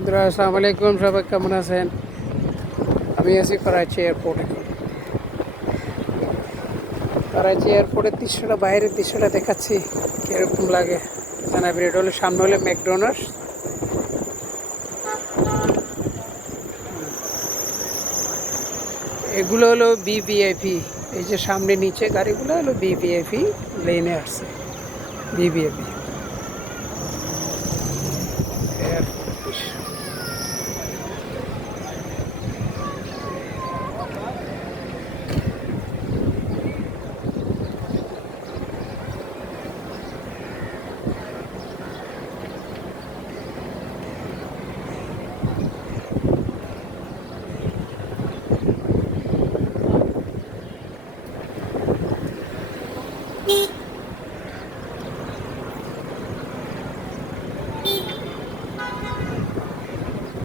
বন্ধুরা আসসালামু আলাইকুম, সবাই কেমন আছেন? আমি আছি করাচি এয়ারপোর্টে। করাচি এয়ারপোর্টের দৃশ্যটা, বাইরের দৃশ্যটা দেখাচ্ছি কীরকম লাগে জানাবেন। এটা হলো সামনে হলে ম্যাকডোনাল্ডস, এগুলো হলো বিভিআইপি। এই যে সামনে নিচে গাড়িগুলো হলো বিভিআইপি লেনে আসছে, বিভিআইপি।